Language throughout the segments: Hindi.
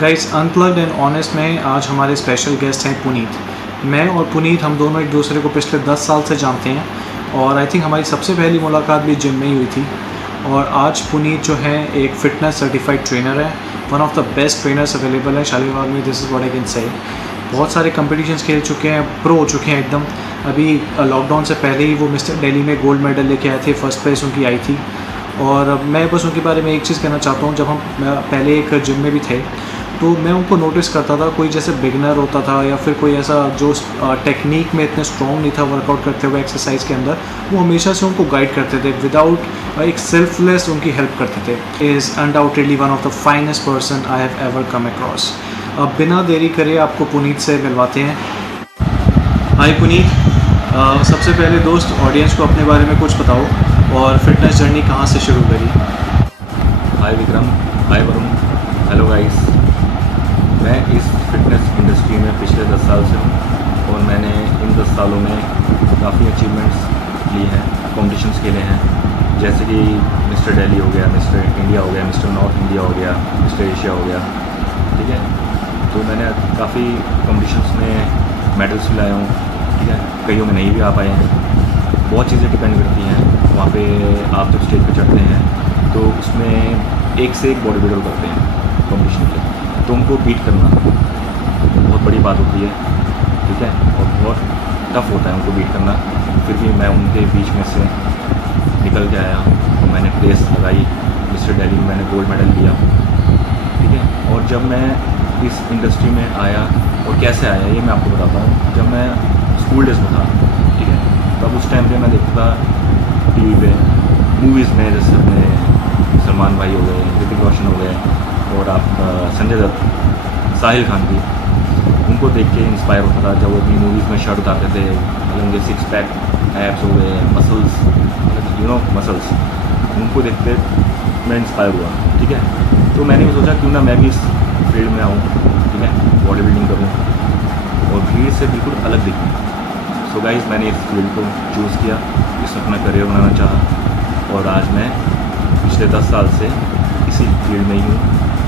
गाइस अनप्लग्ड एंड ऑनेस्ट में आज हमारे स्पेशल गेस्ट हैं पुनीत। मैं और पुनीत हम दोनों एक दूसरे को पिछले 10 साल से जानते हैं और आई थिंक हमारी सबसे पहली मुलाकात भी जिम में ही हुई थी। और आज पुनीत जो है एक फ़िटनेस सर्टिफाइड ट्रेनर है, one of the best trainers available है शालीमार में। This is what I can say. बहुत सारे कंपटीशंस खेल चुके हैं, प्रो हो चुके हैं एकदम। अभी लॉकडाउन से पहले ही वो मिस्टर दिल्ली में गोल्ड मेडल लेके आए थे, फर्स्ट प्लेस उनकी आई थी। और मैं बस उनके बारे में एक चीज़ कहना चाहता हूँ, जब हम पहले एक जिम में भी थे तो मैं उनको नोटिस करता था, कोई जैसे बिगनर होता था या फिर कोई ऐसा जो टेक्निक में इतने स्ट्रॉन्ग नहीं था वर्कआउट करते हुए एक्सरसाइज के अंदर, वो हमेशा से उनको गाइड करते थे विदाउट एक सेल्फलेस उनकी हेल्प करते थे। Is undoubtedly one of the finest person I have ever come across. अब बिना देरी करे आपको पुनीत से मिलवाते हैं। हाय पुनीत, सबसे पहले दोस्त ऑडियंस को अपने बारे में कुछ बताओ और फिटनेस जर्नी कहाँ से शुरू करी? हाय विक्रम, हाय वरुण, हेलो गाइस। मैं इस फिटनेस इंडस्ट्री में पिछले 10 साल से हूँ और मैंने इन 10 सालों में काफ़ी अचीवमेंट्स लिए हैं, कॉम्पिटिशन्स खेले हैं, जैसे कि मिस्टर दिल्ली हो गया, मिस्टर इंडिया हो गया, मिस्टर नॉर्थ इंडिया हो गया, मिस्टर एशिया हो गया, ठीक है। तो मैंने काफ़ी कॉम्पिटिशन्स में मेडल्स भी लाया हूँ, ठीक है। कईयों में नहीं भी आ पाए हैं, बहुत चीज़ें डिपेंड करती हैं। वहाँ पे आप जब स्टेज पे चढ़ते हैं तो उसमें एक से एक बॉडी बिल्डर करते हैं कॉम्पिटिशन के, तो उनको बीट करना बहुत बड़ी बात होती है, ठीक है, और बहुत टफ होता है उनको बीट करना। फिर भी मैं उनके बीच में से निकल के आया और मैंने प्लेस लगाई। मिस्टर दिल्ली में मैंने गोल्ड मेडल लिया, ठीक है। और जब मैं इस इंडस्ट्री में आया और कैसे आया ये मैं आपको बताता हूँ। जब मैं स्कूल डेज में था, ठीक है, तब उस टाइम पे मैं देखता था टीवी पे मूवीज़ में, जैसे अपने सलमान भाई हो गए, ऋतिक रोशन हो गए और आप संजय दत्त, साहिल खान भी, उनको देख के इंस्पायर होता था। जब वो अपनी मूवीज़ में शर्ट उतारते थे, मतलब उनके 6 पैक एब्स हो गए, मसल्स, मसल्स, उनको देखते मैं इंस्पायर हुआ, ठीक है। तो मैंने भी सोचा क्यों ना मैं भी इस फील्ड में आऊँ, ठीक है, बॉडी बिल्डिंग करूँ और भीड़ से बिल्कुल अलग दिखूँ। सो गाइस, मैंने इस फील्ड को चूज़ किया, इसमें अपना करियर बनाना चाहा और आज मैं पिछले 10 साल से इसी फील्ड में ही हूँ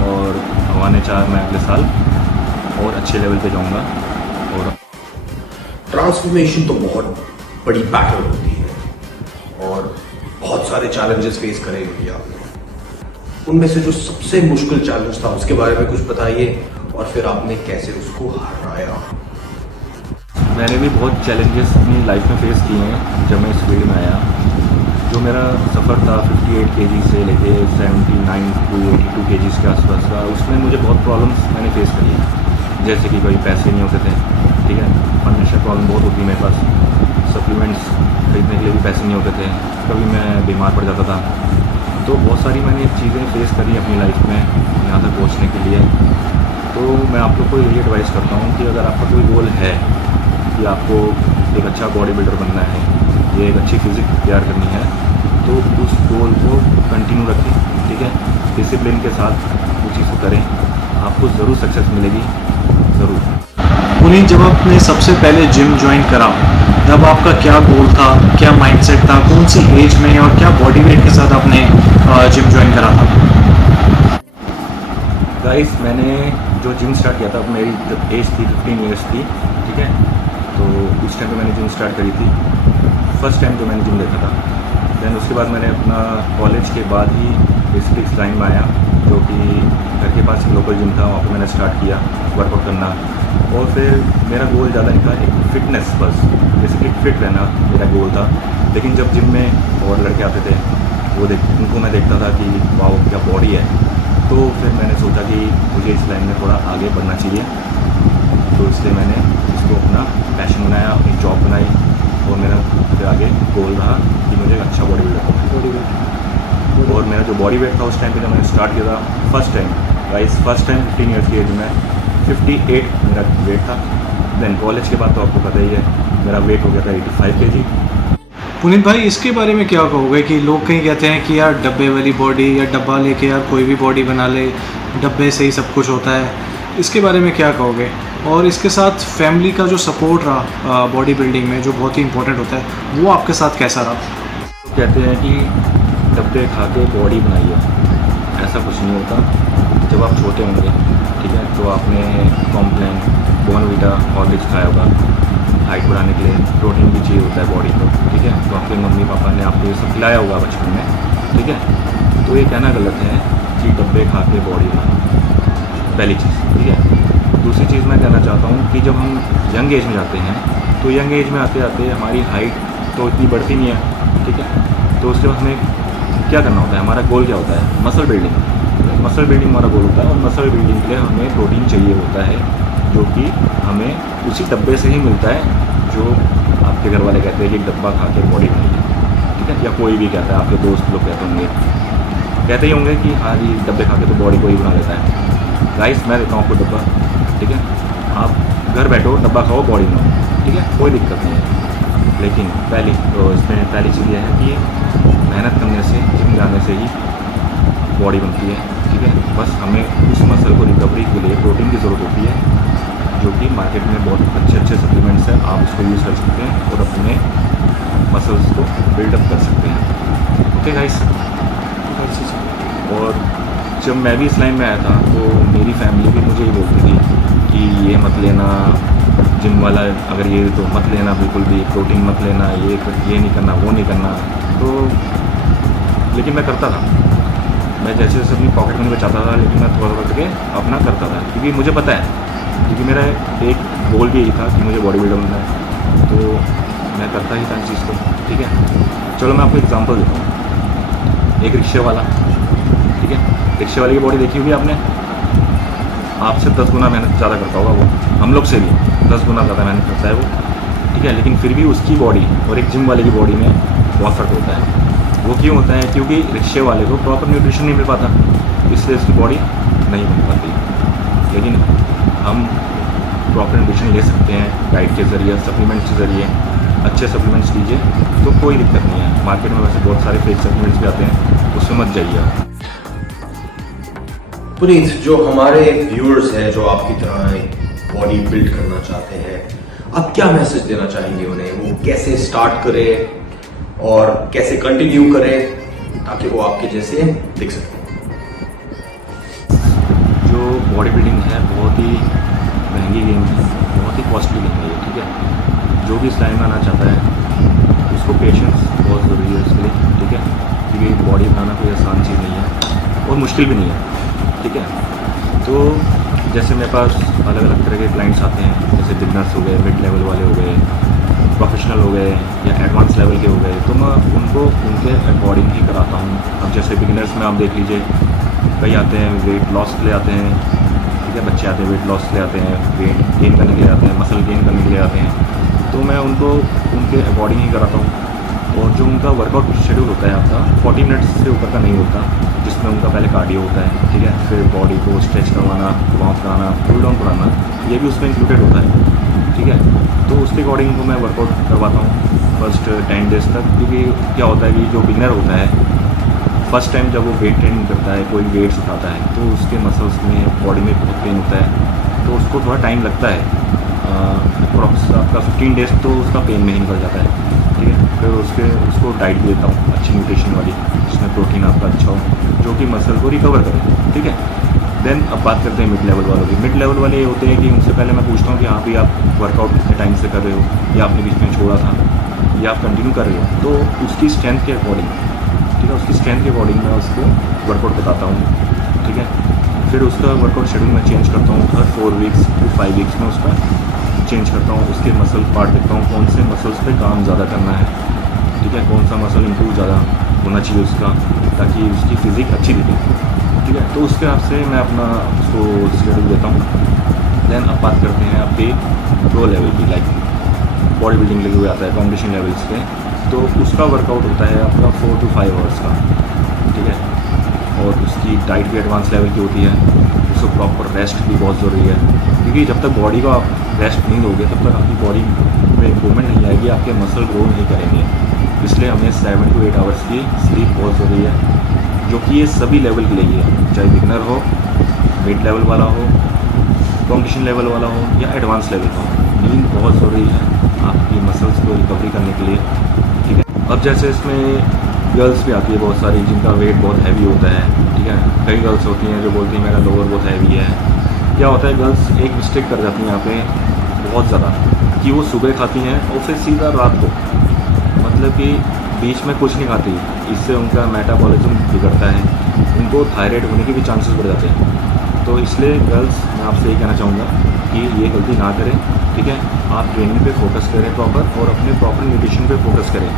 और भगवान ने चाहा मैं अगले साल और अच्छे लेवल पे जाऊँगा। और ट्रांसफॉर्मेशन तो बहुत बड़ी बैटल होती है और बहुत सारे चैलेंजेस फेस करे होंगे आपने। उनमें से जो सबसे मुश्किल चैलेंज था उसके बारे में कुछ बताइए और फिर आपने कैसे उसको हराया। मैंने भी बहुत चैलेंजेस अपनी लाइफ में फेस किए हैं जब मैं इस फील्ड में आया। जो मेरा सफ़र था 58 kg से लेके 79 to 82 kg के आसपास का, उसमें मुझे बहुत प्रॉब्लम्स मैंने फेस करी हैं। जैसे कि कभी पैसे नहीं होते थे, ठीक है, फाइनेंशियल प्रॉब्लम बहुत होती है मेरे पास, सप्लीमेंट्स खरीदने के लिए भी पैसे नहीं होते थे, कभी मैं बीमार पड़ जाता था। तो बहुत सारी मैंने चीज़ें फेस करी अपनी लाइफ में यहाँ तक पहुँचने के लिए। तो मैं आप लोग को यही एडवाइस करता हूँ कि अगर आपका कोई गोल है कि आपको एक अच्छा बॉडी बिल्डर बनना है, ये एक अच्छी फिजिक तैयार करनी है, तो उस गोल को कंटिन्यू रखें, ठीक है, डिसिप्लिन के साथ उस चीज़ को करें, आपको ज़रूर सक्सेस मिलेगी, ज़रूर। पुनीत, जब आपने सबसे पहले जिम ज्वाइन करा तब आपका क्या गोल था, क्या माइंडसेट था, कौन सी एज में और क्या बॉडी वेट के साथ आपने जिम ज्वाइन करा था? गाइस, मैंने जो जिम स्टार्ट किया था, मेरी जब एज थी 15 ईयर्स थी, ठीक है, तो उस टाइम पे मैंने जिम स्टार्ट करी थी, फर्स्ट टाइम जो मैंने जिम देखा था। दैन उसके बाद मैंने अपना कॉलेज के बाद ही बेसिकली इस लाइन में आया, जो कि घर के पास एक लोकल जिम था, वहाँ पर मैंने स्टार्ट किया वर्कआउट करना। और फिर मेरा गोल ज़्यादा नहीं था, एक फिटनेस, बस बेसिकली फिट रहना मेरा गोल था। लेकिन जब जिम में और लड़के आते थे, वो उनको मैं देखता था कि वाओ क्या बॉडी है, तो फिर मैंने सोचा कि मुझे इस लाइन में थोड़ा आगे बढ़ना चाहिए। तो इसलिए मैंने इसको अपना पैशन बनाया, अपनी जॉब बनाई और मेरा फिर आगे गोल रहा कि मुझे अच्छा बॉडी बिल्डर करना। और मेरा जो बॉडी वेट था उस टाइम पे जब मैंने स्टार्ट किया था, फर्स्ट टाइम 15 ईयर्स की एज में 58 मेरा वेट था। देन कॉलेज के बाद तो आपको पता ही है मेरा वेट हो गया था 85 kg। पुनीत भाई, इसके बारे में क्या कहोगे कि लोग कहीं कहते हैं कि यार डब्बे वाली बॉडी या डब्बा लेके यार कोई भी बॉडी बना ले, डब्बे से ही सब कुछ होता है, इसके बारे में क्या कहोगे? और इसके साथ फैमिली का जो सपोर्ट रहा बॉडी बिल्डिंग में, जो बहुत ही इंपॉर्टेंट होता है, वो आपके साथ कैसा रहा? कहते हैं कि डब्बे खा के बॉडी बनाई है, ऐसा कुछ नहीं होता। जब आप छोटे होंगे, ठीक है, तो आपने कॉम्प्लेन, बॉर्नवीटा, हॉर्लिक्स खाया होगा। हाइट बढ़ाने के लिए प्रोटीन भी चाहिए होता है बॉडी को, ठीक है। तो आपके मम्मी पापा ने आपको ये सब खिलाया होगा बचपन में, ठीक है। तो ये कहना गलत है कि डब्बे खा के बॉडी बनाना, पहली चीज़, ठीक है। दूसरी चीज़ मैं कहना चाहता हूँ कि जब हम यंग एज में जाते हैं, तो यंग एज में आते आते हमारी हाइट तो इतनी बढ़ती नहीं है, ठीक है। तो उसके बाद हमें क्या करना होता है, हमारा गोल क्या होता है, मसल बिल्डिंग। मसल बिल्डिंग हमारा गोल होता है, और मसल बिल्डिंग के लिए हमें प्रोटीन चाहिए होता है, जो कि हमें उसी डब्बे से ही मिलता है जो आपके घर वाले कहते हैं कि डब्बा खा के बॉडी बनाइए, ठीक है। या कोई भी कहता है, आपके दोस्त लोग कहते ही होंगे कि हाँ जी डब्बे खा के तो बॉडी कोई बना लेता है। गाइस मैं देता हूँ आपको डब्बा, ठीक है। आप घर बैठो, डब्बा खाओ, बॉडी बनाओ, ठीक है, कोई दिक्कत नहीं है। लेकिन इसमें पहली चीज़ यह है कि मेहनत करने से, जिम जाने से ही बॉडी बनती है, ठीक है। बस हमें उस मसल को रिकवरी के लिए प्रोटीन की ज़रूरत होती है, जो कि मार्केट में बहुत अच्छे सप्लीमेंट्स हैं, आप उसको यूज़ कर सकते हैं और अपने मसल्स को बिल्डअप कर सकते हैं, ओके गाइस। और जब मैं भी इस लाइन में आया था, तो मेरी फैमिली भी मुझे ही बोलती थी कि ये मत लेना, जिम वाला अगर ये तो मत लेना, बिल्कुल भी प्रोटीन मत लेना, ये नहीं करना, वो नहीं करना। तो लेकिन मैं करता था, मैं जैसे जैसे अपनी पॉकेट मनी बचाता था, लेकिन मैं थोड़ा करके अपना करता था, क्योंकि मुझे पता है, क्योंकि मेरा एक गोल भी यही था कि मुझे बॉडी बिल्डर बनना है, तो मैं करता ही था इस चीज़ को, ठीक है। चलो मैं आपको एग्जांपल देता हूँ। एक रिक्शे वाला, ठीक है, रिक्शे वाले की बॉडी देखी होगी आपने, आपसे 10 गुना मेहनत ज़्यादा करता होगा वो, हम लोग से भी 10 गुना ज़्यादा मेहनत करता है वो, ठीक है। लेकिन फिर भी उसकी बॉडी और एक जिम वाले की बॉडी में बहुत फ़र्क होता है। वो क्यों होता है, क्योंकि रिक्शे वाले को प्रॉपर न्यूट्रिशन नहीं मिल पाता, इसलिए उसकी बॉडी नहीं बन पाती। लेकिन हम प्रॉपर न्यूट्रिशन ले सकते हैं डाइट के ज़रिए, सप्लीमेंट्स के ज़रिए। अच्छे सप्लीमेंट्स लीजिए तो कोई दिक्कत नहीं है। मार्केट में वैसे बहुत सारे फेक सप्लीमेंट्स भी आते हैं, उससे मत जाइए आप। पुनीत, जो हमारे व्यूअर्स हैं जो आपकी तरह बॉडी बिल्ड करना चाहते हैं, आप क्या मैसेज देना चाहेंगे उन्हें? वो कैसे स्टार्ट करें और कैसे कंटिन्यू करें ताकि वो आपके जैसे दिख सकें? जो बॉडी बिल्डिंग है बहुत ही महंगी गेम है, बहुत ही कॉस्टली गेम है ये, ठीक है। जो भी इस लाइन में आना चाहता है उसको पेशेंस बहुत ज़रूरी है उसके लिए, ठीक है, क्योंकि बॉडी बनाना कोई आसान चीज़ नहीं है और मुश्किल भी नहीं है, ठीक है। तो जैसे मेरे पास अलग अलग तरह के क्लाइंट्स आते हैं, जैसे बिगनर्स हो गए, मिड लेवल वाले हो गए, प्रोफेशनल हो गए या एडवांस लेवल के हो गए, तो मैं उनको उनके अकॉर्डिंग ही कराता हूँ। अब जैसे बिगिनर्स में आप देख लीजिए, कई आते हैं वेट लॉस के लिए आते हैं, ठीक है, बच्चे आते हैं वेट लॉस के लिए आते हैं, वेट गेन करने के लिए आते हैं, मसल गेन करने के लिए आते हैं, तो मैं उनको उनके अकॉर्डिंग ही कराता हूँ। और जो उनका वर्कआउट शेड्यूल होता है आपका 40 मिनट्स से ऊपर का नहीं होता, जिसमें उनका पहले कार्डियो होता है, ठीक है, फिर बॉडी को स्ट्रेच करवाना, वार्म कराना, कूल डाउन कराना, ये भी उसमें इंक्लूडेड होता है, ठीक है। तो उसके अकॉर्डिंग उनको मैं वर्कआउट करवाता हूँ फर्स्ट 10 डेज़ तक, क्योंकि क्या होता है कि जो बिगनर होता है फर्स्ट टाइम जब वो वेट ट्रेनिंग करता है, कोई वेट्स उठाता है, तो उसके मसल्स में बॉडी में बहुत पेन होता है, तो उसको थोड़ा टाइम लगता है, अप्रॉक्स आपका 15 डेज़ तो उसका पेन में ही निकल जाता है, ठीक है। फिर उसको डाइट भी देता हूँ अच्छी न्यूट्रिशन वाली, जिसमें प्रोटीन आपका अच्छा हो, जो कि मसल को रिकवर करे, ठीक है। देन अब बात करते हैं मिड लेवल वालों की। मिड लेवल वाले ये होते हैं कि उनसे पहले मैं पूछता हूँ कि हाँ भी आप वर्कआउट कितने टाइम से कर रहे हो, या आपने बीच में छोड़ा था, या आप कंटिन्यू कर रहे हो, तो उसकी स्ट्रेंथ के अकॉर्डिंग, ठीक है, उसकी स्ट्रेंथ के अकॉर्डिंग मैं उसको वर्कआउट बताता हूँ, ठीक है। फिर उसका वर्कआउट शेड्यूल मैं चेंज करता हूँ, हर 4 वीक्स टू 5 वीक्स में उसका चेंज करता हूँ। उसके मसल पार्ट देखता हूँ, कौन से मसल्स पे काम ज़्यादा करना है, ठीक है, कौन सा मसल इम्प्रूव ज़्यादा होना चाहिए उसका, ताकि उसकी फिज़िक अच्छी दिखे, ठीक है। तो उसके हिसाब से मैं अपना उसको शेड्यूल देता हूँ। देन अब बात करते हैं आपके प्रो लेवल की, लाइक बॉडी बिल्डिंग लेवल आता है कॉम्पिटिशन लेवल्स पे, तो उसका वर्कआउट होता है आपका 4 to 5 आवर्स का, ठीक है। और उसकी डाइट भी एडवांस लेवल की होती है, उसको प्रॉपर रेस्ट भी बहुत ज़रूरी है, क्योंकि जब तक बॉडी को आप रेस्ट नहीं दोगे तब तक आपकी बॉडी में इम्प्रूवमेंट नहीं आएगी, आपके मसल ग्रो नहीं करेंगे। इसलिए हमें 7 to 8 आवर्स की स्लीप बहुत ज़रूरी है, जो कि ये सभी लेवल के लिए है, चाहे बिगनर हो, मिड लेवल वाला हो, कॉम्पिटिशन लेवल वाला हो या एडवांस लेवल का हो। नींद बहुत ज़रूरी है आपकी मसल्स को रिकवरी करने के लिए, ठीक है। अब जैसे इसमें गर्ल्स भी आती है बहुत सारी जिनका वेट बहुत हैवी होता है, ठीक है। कई गर्ल्स होती हैं जो बोलती हैं मेरा लोअर बहुत हैवी है। क्या होता है, गर्ल्स एक मिस्टेक कर जाती हैं यहाँ पे बहुत ज़्यादा, कि वो सुबह खाती हैं और फिर सीधा रात को, मतलब कि बीच में कुछ नहीं खाती। इससे उनका मेटाबॉलिज्म बिगड़ता है, उनको थायराइड होने के भी चांसेस बढ़ जाते हैं। तो इसलिए गर्ल्स, मैं आपसे यही कहना चाहूँगा कि ये गलती ना करें, ठीक है। आप ट्रेनिंग पे फोकस करें प्रॉपर, और अपने प्रॉपर न्यूट्रिशन पे फोकस करें।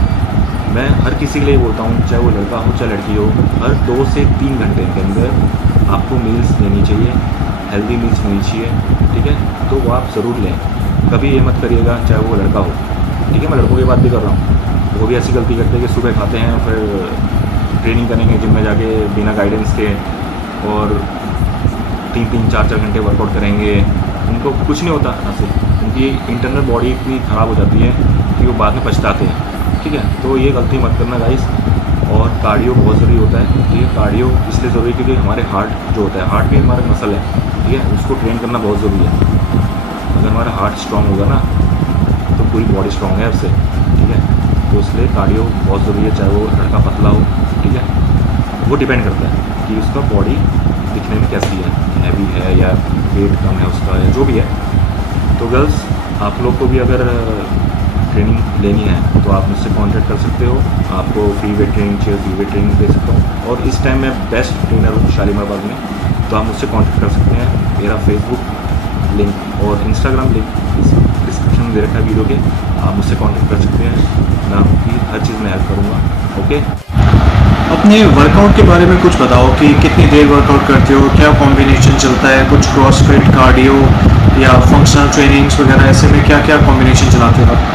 मैं हर किसी के लिए बोलता हूँ, चाहे वो लड़का हो चाहे लड़की हो, हर 2 से 3 घंटे के अंदर आपको मील्स लेनी चाहिए, हेल्दी मील्स लेनी चाहिए, ठीक है। तो वो आप ज़रूर लें। कभी ये मत करिएगा चाहे वो लड़का हो, ठीक है। मैं लड़कों की बात भी कर रहा हूँ, वो भी ऐसी गलती करते हैं कि सुबह खाते हैं, फिर ट्रेनिंग करेंगे जिम में जाके बिना गाइडेंस के, और 3-3, 4-4 घंटे वर्कआउट करेंगे, उनको कुछ नहीं होता हासिल। उनकी इंटरनल बॉडी इतनी ख़राब हो जाती है कि वो बाद में पछताते हैं, ठीक है। तो ये गलती मत करना गाइस। और कार्डियो बहुत ज़रूरी होता है, ठीक है। कार्डियो इसलिए ज़रूरी है क्योंकि हमारे हार्ट जो होता है, हार्ट भी हमारा मसल है, ठीक है, उसको ट्रेन करना बहुत ज़रूरी है। अगर हमारा हार्ट स्ट्रॉन्ग होगा ना तो पूरी बॉडी स्ट्रॉन्ग है उससे, ठीक है। तो इसलिए कार्डियो बहुत ज़रूरी है, चाहे वो लड़का पतला हो, ठीक है। वो डिपेंड करता है कि उसका बॉडी दिखने में कैसी है, हैवी है या वेट कम है उसका, या जो भी है। तो गर्ल्स, आप लोग को भी अगर ट्रेनिंग लेनी है तो आप मुझसे कांटेक्ट कर सकते हो। आपको फ्री वेट ट्रेनिंग चाहिए, फ्री वेट ट्रेनिंग दे सकता हूँ। और इस टाइम मैं बेस्ट ट्रेनर हूँ शालीमार बाग में, तो आप मुझसे कांटेक्ट कर सकते हैं। मेरा फेसबुक लिंक और इंस्टाग्राम लिंक डिस्क्रिप्शन में दे रखा है वीडियो के, आप मुझसे कांटेक्ट कर सकते हैं। मैं आपकी हर चीज़ में हेल्प करूँगा, ओके। अपने वर्कआउट के बारे में कुछ बताओ कि कितनी देर वर्कआउट करते हो, क्या कॉम्बिनेशन चलता है, कुछ क्रॉसफिट, कार्डियो या फंक्शनल ट्रेनिंग्स वगैरह, ऐसे में क्या क्या कॉम्बिनेशन चलाते हो आप?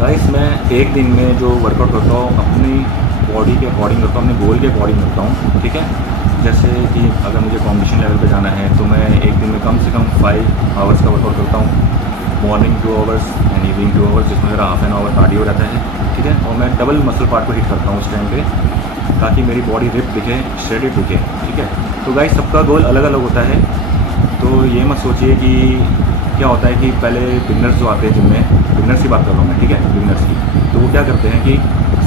गाइस, मैं एक दिन में जो वर्कआउट करता हूँ अपनी बॉडी के अकॉर्डिंग करता हूँ, अपनी गोल के अकॉर्डिंग करता हूँ, ठीक है। जैसे कि अगर मुझे कॉम्पिटिशन लेवल पे जाना है तो मैं एक दिन में कम से कम 5 आवर्स का वर्कआउट करता हूँ। Morning 2 hours and evening 2 hours, जिसमें मेरा हाफ एन आवर कार्डियो रहता है, ठीक है। और मैं डबल मसल पार्ट को हिट करता हूँ उस टाइम पे, ताकि मेरी बॉडी रिप दिखे, श्रेडेड दिखे, ठीक है। तो गाइस, सबका गोल अलग अलग होता है। तो ये मत सोचिए कि क्या होता है कि पहले बिगनर्स जो आते हैं जिम में, बिगनर्स की बात कर रहा हूँ मैं, ठीक है, बिगनर्स की, तो वो क्या करते हैं कि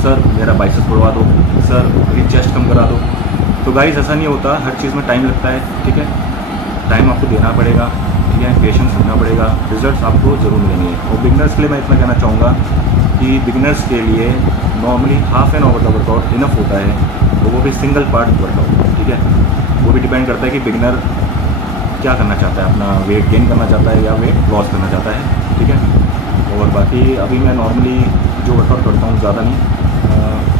सर मेरा बाइसेप्स बढ़वा दो, सर मेरी चेस्ट कम करा दो। तो गाइस, ऐसा नहीं होता, हर चीज़ में टाइम लगता है, ठीक है। टाइम आपको देना पड़ेगा, ठीक है, पेशेंस रखना पड़ेगा, रिजल्ट्स आपको ज़रूर मिलेंगे। और बिगनर्स के लिए मैं इतना कहना चाहूँगा कि बिगनर्स के लिए नॉर्मली हाफ एन आवर का वर्कआउट इनफ होता है, तो वो भी सिंगल पार्ट वर्कआउट, ठीक है। वो भी डिपेंड करता है कि बिगनर क्या करना चाहता है, अपना वेट गेन करना चाहता है या वेट लॉस करना चाहता है, ठीक है। और बाकी अभी मैं नॉर्मली जो वर्कआउट करता हूँ ज़्यादा नहीं,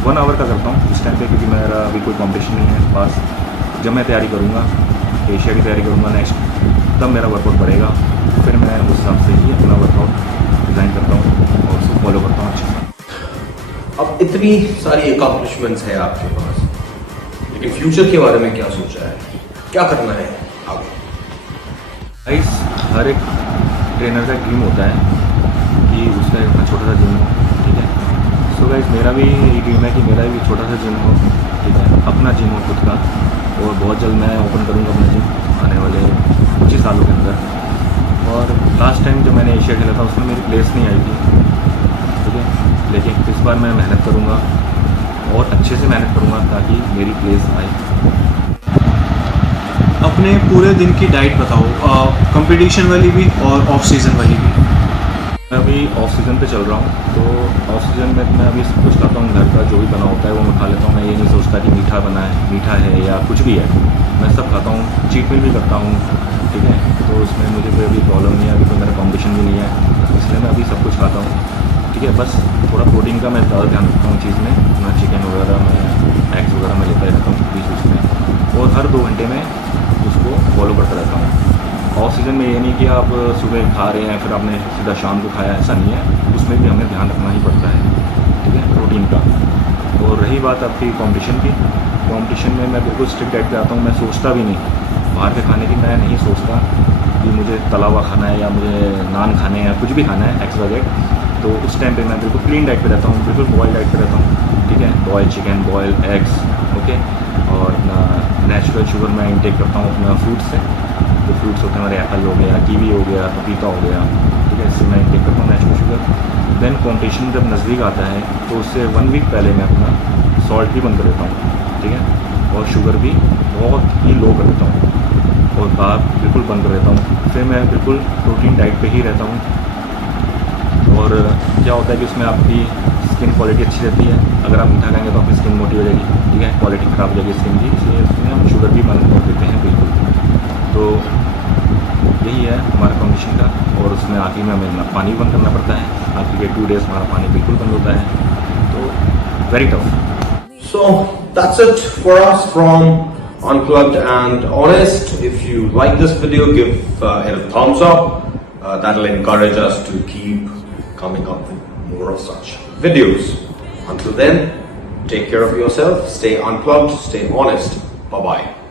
1 आवर का करता हूँ इस टाइम पे, क्योंकि मेरा अभी कोई कॉम्पिटिशन नहीं है पास। जब मैं तैयारी करूँगा, एशिया की तैयारी करूँगा नेक्स्ट, तब मेरा वर्कआउट बढ़ेगा, फिर मैं उस हिसाब से ही अपना वर्कआउट डिज़ाइन करता हूँ और उसको फॉलो करता हूँ अच्छे से। अब इतनी सारी अकॉम्प्लिशमेंट्स है आपके पास, लेकिन फ्यूचर के बारे में क्या सोचा है, क्या करना है आगे? गाइस, हर एक ट्रेनर का ड्रीम होता है कि उसका एक अपना छोटा सा जिम हो, ठीक है। सो गाइस, मेरा भी यही ड्रीम है कि मेरा भी छोटा सा जिम हो, ठीक है, अपना जिम हो खुद का। और बहुत जल्द मैं ओपन करूँगा अपना जिम आने वाले कुछ ही सालों के अंदर। और लास्ट टाइम जब मैंने एशिया खेला था उसमें मेरी प्लेस नहीं आई थी, ठीक है, लेकिन इस बार मैं मेहनत करूँगा और अच्छे से मेहनत करूँगा ताकि मेरी प्लेस आए। अपने पूरे दिन की डाइट बताओ, कंपटीशन वाली भी और ऑफ सीज़न वाली भी। मैं अभी ऑफ सीज़न पे चल रहा हूँ, तो ऑफ सीज़न में मैं अभी सब कुछ खाता हूँ, घर का जो भी बना होता है वो मैं खा लेता हूँ। मैं ये नहीं सोचता कि मीठा है या कुछ भी है, मैं सब खाता हूँ। चीट मील भी करता हूँ, ठीक है। तो उसमें मुझे कोई अभी प्रॉब्लम नहीं है, अभी कोई मेरा कॉम्पिटिशन भी नहीं है, इसलिए मैं अभी सब कुछ खाता हूँ, ठीक है। बस थोड़ा प्रोटीन का मैं ज़्यादा ध्यान रखता हूँ चीज़ में, अपना चिकन वगैरह मैं एग्स वगैरह मैं लेता रहता हूँ बीच बीच में, और हर 2 घंटे में उसको फॉलो करता रहता हूँ। ऑफ सीज़न में ये नहीं कि आप सुबह खा रहे हैं फिर आपने सीधा शाम को खाया, ऐसा नहीं है, उसमें भी हमें ध्यान रखना ही पड़ता है, ठीक है, प्रोटीन का। और रही बात आपकी कंपटीशन की, कंपटीशन में मैं बिल्कुल स्ट्रिक्ट डाइट पे आता हूँ। मैं सोचता भी नहीं बाहर के खाने की, मैं नहीं सोचता कि मुझे तला हुआ खाना है या मुझे नान खाने हैं या कुछ भी खाना है XYZ। तो उस टाइम पे मैं बिल्कुल क्लीन डाइट पे रहता हूँ, बिल्कुल बॉयल डाइट पे रहता हूँ, ठीक है। Boil chicken, boil eggs, okay. और नेचुरल शुगर मैं इंटेक करता हूँ अपना फ्रूट से, जो फ्रूट्स होते हैं हमारे, एप्पल हो गया, कीवी हो गया, पपीता हो गया, ठीक है, इससे मैं इंटेक करता हूँ नेचुरल शुगर। देन कॉम्पिटिशन जब नज़दीक आता है तो उससे 1 वीक पहले मैं अपना सॉल्ट भी बंद कर देता हूँ, ठीक है, और शुगर भी बहुत ही लो कर देता हूँ और कार्ब बिल्कुल बंद कर देता हूँ। फिर मैं बिल्कुल प्रोटीन डाइट पे ही रहता हूँ। और क्या होता है कि उसमें आपकी स्किन क्वालिटी अच्छी रहती है। अगर आप मीठा खाएंगे तो आपकी स्किन मोटी हो जाएगी, ठीक है, क्वालिटी ख़राब हो जाएगी स्किन की, इसलिए उसमें हम शुगर भी बंद कर देते हैं बिल्कुल। तो यही है हमारा कंडीशन का। और उसमें आखिर में हमें पानी बंद करना पड़ता है। आखिर के 2 डेज़ हमारा पानी बिल्कुल बंद होता है, तो very tough. So that's it for us from Unplugged and Honest. If you like this video, give it a thumbs up. That'll encourage us to keep coming up with more of such videos. Until then, take care of yourself, stay unplugged, stay honest. Bye bye.